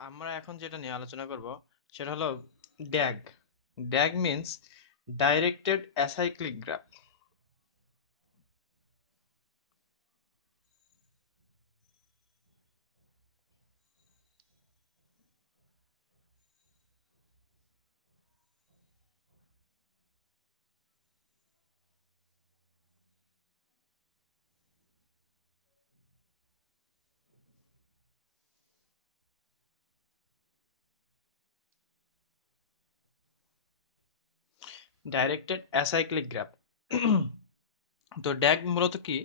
আমরা এখন যেটা নিয়ে আলোচনা করব সেটা হলো Dag. Dag means directed acyclic graph. Directed acyclic graph. তো ড্যাগ মূলত কি?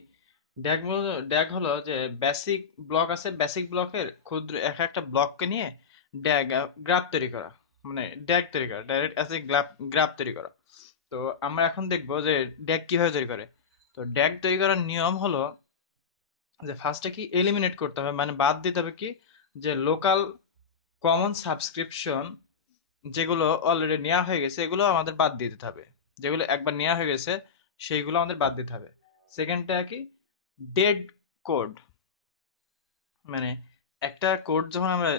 ড্যাগ হলো যে বেসিক ব্লক আছে, বেসিক ব্লকের ক্ষুদ্র এক একটা ব্লককে নিয়ে ড্যাগ গ্রাফ তৈরি করা, মানে ড্যাগ তৈরি করা, ডাইরেক্ট অ্যাসাইক্লিক গ্রাফ গ্রাফ তৈরি করা। তো আমরা এখন দেখবো যে ড্যাগ কিভাবে তৈরি করে। তো ড্যাগ তৈরি করার নিয়ম হলো যে ফার্স্টে কি এলিমিনেট করতে হবে, মানে বাদ দিতে হবে কি, যে লোকাল কমন সাবস্ক্রিপশন যেগুলো অলরেডি নেওয়া হয়ে গেছে এগুলো আমাদের বাদ দিয়ে দিতে হবে। যেগুলো একবার নেওয়া হয়ে গেছে সেইগুলো আমাদের বাদ দিতে হবে। সেকেন্ডটা কি, ডেড কোড, মানে একটা কোড যখন আমরা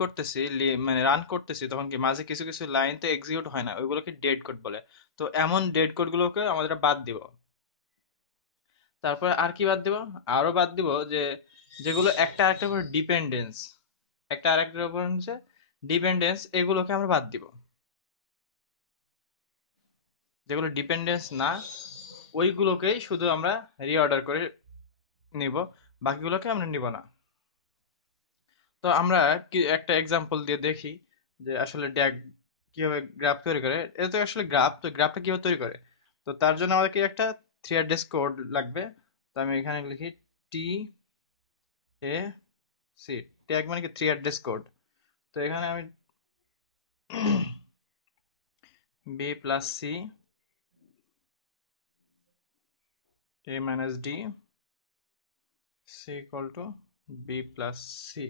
করতেছি, মানে রান করতেছি, তখন কি মাঝে কিছু কিছু লাইন তো এক্সিকিউট হয় না, ওইগুলোকে ডেড কোড বলে। তো এমন ডেড কোড গুলোকে আমাদের বাদ দিব। তারপর আর কি বাদ দিব? আরো বাদ দিব যে যেগুলো একটা আরেকটার উপর ডিপেন্ডেন্স, একটা আরেকটার উপর হচ্ছে ডিপেন্ডেন্স, এগুলোকে আমরা বাদ দিব। যেগুলো ডিপেন্ডেন্স না ওইগুলোকেই শুধু আমরা রিঅর্ডার করে নিব, বাকিগুলোকে আমরা নিব না। তো আমরা কি একটা এক্সাম্পল দিয়ে দেখি যে আসলে ড্যাগ কিভাবে গ্রাফ তৈরি করে। এটা তো আসলে গ্রাফ, তো গ্রাফটা কিভাবে তৈরি করে। তো তার জন্য আমাদেরকে একটা 3 অ্যাড্রেস কোড লাগবে। তো আমি এখানে লিখি টি এ সি। ট্যাগ মানে কি 3 অ্যাড্রেস কোড। তো এখানে আমি B plus C A minus D C equal to B plus C,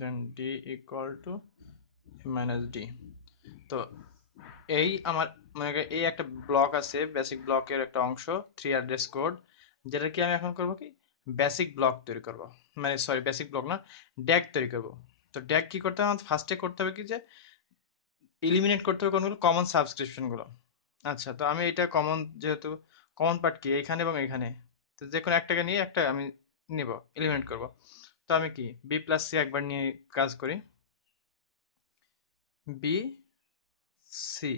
then D equal to minus D. তো এই আমার মনে করি এই একটা ব্লক আছে, বেসিক ব্লকের একটা অংশ, 3 অ্যাড্রেস কোড, যেটা কি আমি এখন করব কি, বেসিক ব্লক তৈরি করব, মানে সরি বেসিক ব্লক না, ড্যাগ তৈরি করব। তো ড্যাগ কি করতে হবে, আমাদের ফার্স্টে করতে হবে কি, যে এলিমিনেট করতে হবে কোনগুলো কমন সাবস্ক্রিপশন গুলো। আচ্ছা, তো আমি এটা কমন, যেহেতু কমন পার্ট কি এখানে এবং এখানে, তো যে কোনো একটাকে নিয়ে একটা আমি নিব, এলিমিনেট করব। তো আমি কি বি প্লাস সি একবার নিয়ে কাজ করি, বি সি,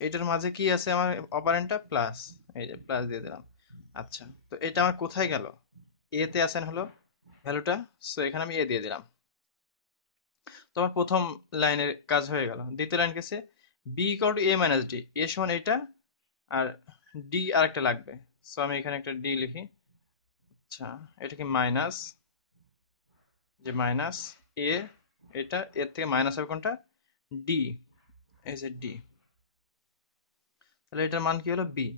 এটার মাঝে কি আছে আমার অপারেন্টটা প্লাস, এই যে প্লাস দিয়ে দিলাম। আচ্ছা, তো এটা আমার কোথায় গেল, এ তে আসেন হলো ভ্যালুটা। সো এখানে আমি এ দিয়ে দিলাম। তো আমার প্রথম লাইনের কাজ হয়ে গেল। দ্বিতীয় লাইন কেছে B equal to A minus D, A সমান এটা, আর ডি আরেকটা লাগবে। সো আমি এখানে একটা ডি লিখি। আচ্ছা, এটা কি মাইনাস, যে মাইনাস এ, এটা এর থেকে মাইনাস হবে কোনটা, ডি, এই যে ডি। তাহলে এটার মান কি হলো বি।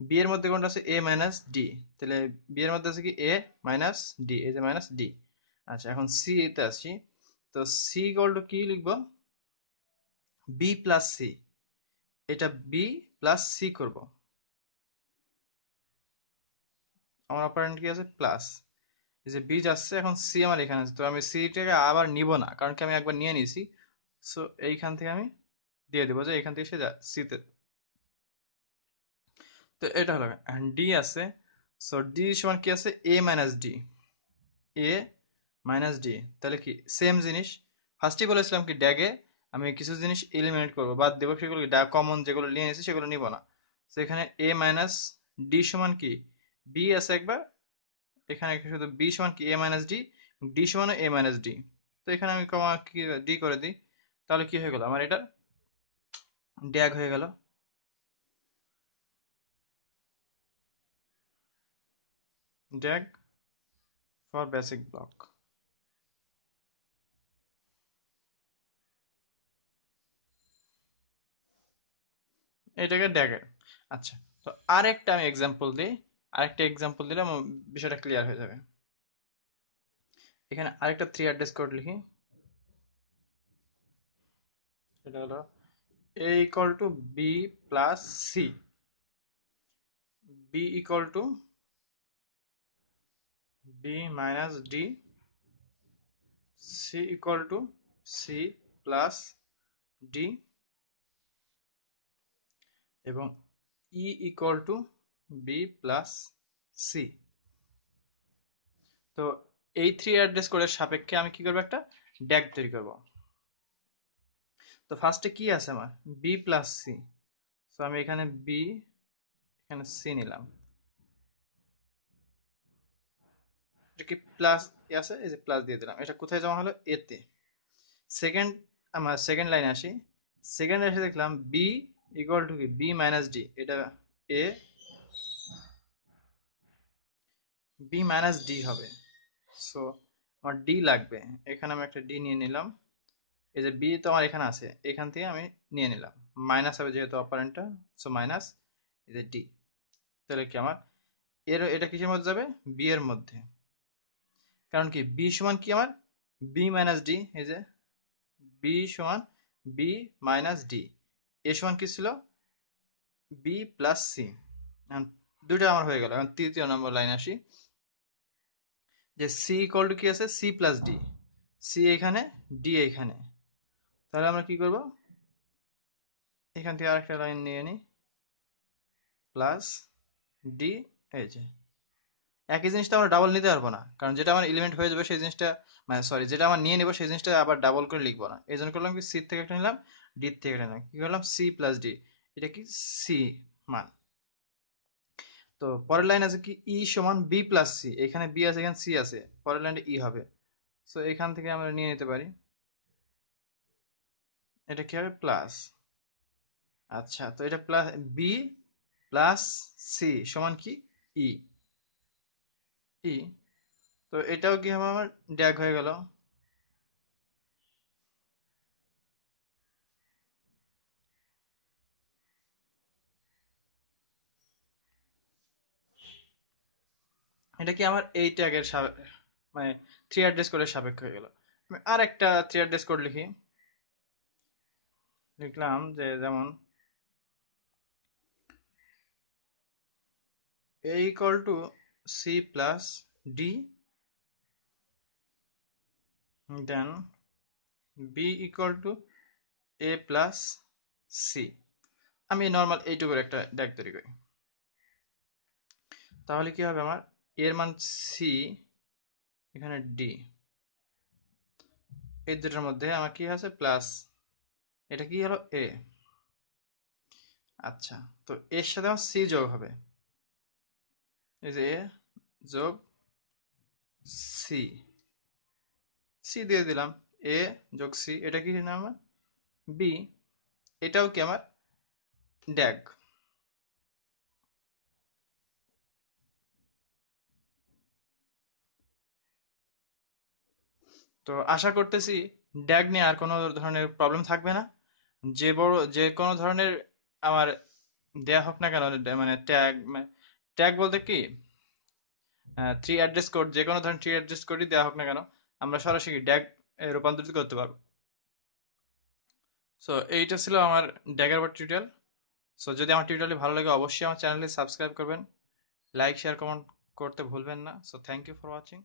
বি এর মধ্যে কোনটা আছে, এ মাইনাস ডি। তাহলে বি এর মধ্যে আছে কি এ মাইনাস ডি, এই যে মাইনাস ডি। আচ্ছা, এখন সি তে আসি। তো সি ইকুয়াল টু কি লিখবো, বি প্লাস সি, এটা বি প্লাস সি করব। আমার অপারেন্ট কি আছে প্লাস, এই যে বি যাচ্ছে, এখন সি আমার এখানে আছে, তো আমি সিটাকে আবার নিব না, কারণ কি আমি একবার নিয়ে নিয়েছি। সো এইখান থেকে আমি দিয়ে দিব, যে এখান থেকে সে সিতে। তো এটা হলো, ডি আছে। সো ডি সমান কি আছে, এ মাইনাস ডি, এ মাইনাস ডি। তাহলে কি সেম জিনিস, ফার্স্টই বলেছিলাম কি ড্যাগে আমি কিছু জিনিস এলিমিনেট করবো, বাদ দেবো, সেগুলো কমন যেগুলো নিয়ে এসেছি সেগুলো নিব না। তো এখানে এ মাইনাস ডি সমান কি, বি আছে একবার, এখানে শুধু বি সমান কি এ মাইনাস ডি, ডি সমান এ মাইনাস ডি। তো এখানে আমি কমা কি ডি করে দিই। তাহলে কি হয়ে গেল, আমার এটা ড্যাগ হয়ে গেল। ড্যাগ ফর বেসিক ব্লক, এটাকে ড্যাগের। আচ্ছা, তো আরেকটা আমি এক্সাম্পল দিই, আরেকটা এক্সাম্পল দিলে আমার বিষয়টা ক্লিয়ার হয়ে যাবে। এখানে আরেকটা 3 অ্যাড্রেস কোড লিখি। এটা হলো a equal to B plus C, b equal to b minus d, c equal to c plus d, এবং e equal to b plus c। তো এই থ্রি অ্যাড্রেস কোডের সাপেক্ষে আমি কি করবো, একটা ড্যাগ তৈরি করব। তো ফার্স্টে কি আছে আমার, বি প্লাস সি। তো আমি এখানে বি, এখানে সি নিলাম। এটা কি প্লাস আছে, এই যে প্লাস দিয়ে দিলাম। এটা কোথায় জমা হলো, এতে। সেকেন্ড, আমার সেকেন্ড লাইনে আসি। সেকেন্ড এসে দেখলাম বি ইকুয়াল টু কি, বি মাইনাস ডি। এটা এ, বি মাইনাস ডি হবে। সো আমার ডি লাগবে, এখানে আমি একটা ডি নিয়ে নিলাম। এই যে বি তো আমার এখানে আছে, এখান থেকে আমি নিয়ে নিলাম, মাইনাস হবে যেহেতু অপারেন্টটা, সো মাইনাস এই যে ডি। তাহলে কি আমার এটা কিসের মধ্যে যাবে, বি এর মধ্যে। কারণ কি বি সমান কি আমার, বি মাইনাস ডি। এই যে বি সমান বি মাইনাস ডি, এ সমান কি ছিল, বি প্লাস সি। দুইটা আমার হয়ে গেল। এখন তৃতীয় নম্বর লাইন আসি, যে সি ইকুয়াল টু কি আছে, সি প্লাস ডি। সি এখানে, ডি এখানে। তাহলে আমরা কি করব, এখান থেকে আরেকটা লাইন নিয়ে নিই, প্লাস ডি। এই যে একই জিনিসটা আমরা ডাবল নিতে পারবো না, কারণ যেটা আমার এলিমেন্ট হয়ে যাবে সেই জিনিসটা, মানে সরি, যেটা আমার নিয়ে নেবো সেই জিনিসটা আবার ডাবল করে লিখবো না। এই জন্য করলাম কি, সি থেকে একটা নিলাম, ডি থেকে একটা নিলাম। কি করলাম, সি প্লাস ডি। এটা কি, সি মান। তো পরের লাইন আছে কি, ই সমান বি প্লাস সি। এখানে বি আছে, এখানে সি আছে, পরের লাইনটা ই হবে। সো এখান থেকে আমরা নিয়ে নিতে পারি, এটা কি হবে, প্লাস। আচ্ছা, তো এটা প্লাস বি প্লাস সি সমান কি, ই। ই, তো এটাও কি হবে, আমার ড্যাগ হয়ে গেল। এটা কি আমার এই ট্যাগের মানে থ্রি অ্যাড্রেস কোডের সাপেক্ষ হয়ে গেল। আমি আর একটা থ্রি অ্যাড্রেস কোড লিখি। লিখলাম যে যেমন a equal to c plus d, then b equal to a plus c। আমি নর্মাল এইটুকুর একটা ড্যাগ তৈরি করি। তাহলে কি হবে, আমার এর মান সি, এখানে ডি, এই দুটোর মধ্যে আমার কি আছে, প্লাস। এটা কি হলো, এ। আচ্ছা, তো এর সাথে আমার সি যোগ হবে। এই যে এ যোগ সি, সি দিয়ে দিলাম, এ যোগ সি। এটা কি নাম, বি। এটাও কি আমার ড্যাগ। তো আশা করতেছি ড্যাগ নিয়ে আর কোনো ধরনের প্রবলেম থাকবে না। যে কোনো ধরনের আমার দেয়া হোক না কেন, মানে ট্যাগ, ট্যাগ বলতে কি, থ্রি অ্যাড্রেস কোড, যে কোনো ধরনের থ্রি অ্যাড্রেস কোডই দেওয়া হোক না কেন, আমরা সরাসরি ড্যাগ রূপান্তরিত করতে পারবো। সো এইটা ছিল আমার ড্যাগের উপর টিউটোরিয়াল। সো যদি আমার টিউটোরিয়াল ভালো লাগে, অবশ্যই আমার চ্যানেলটি সাবস্ক্রাইব করবেন, লাইক শেয়ার কমেন্ট করতে ভুলবেন না। So thank you for watching.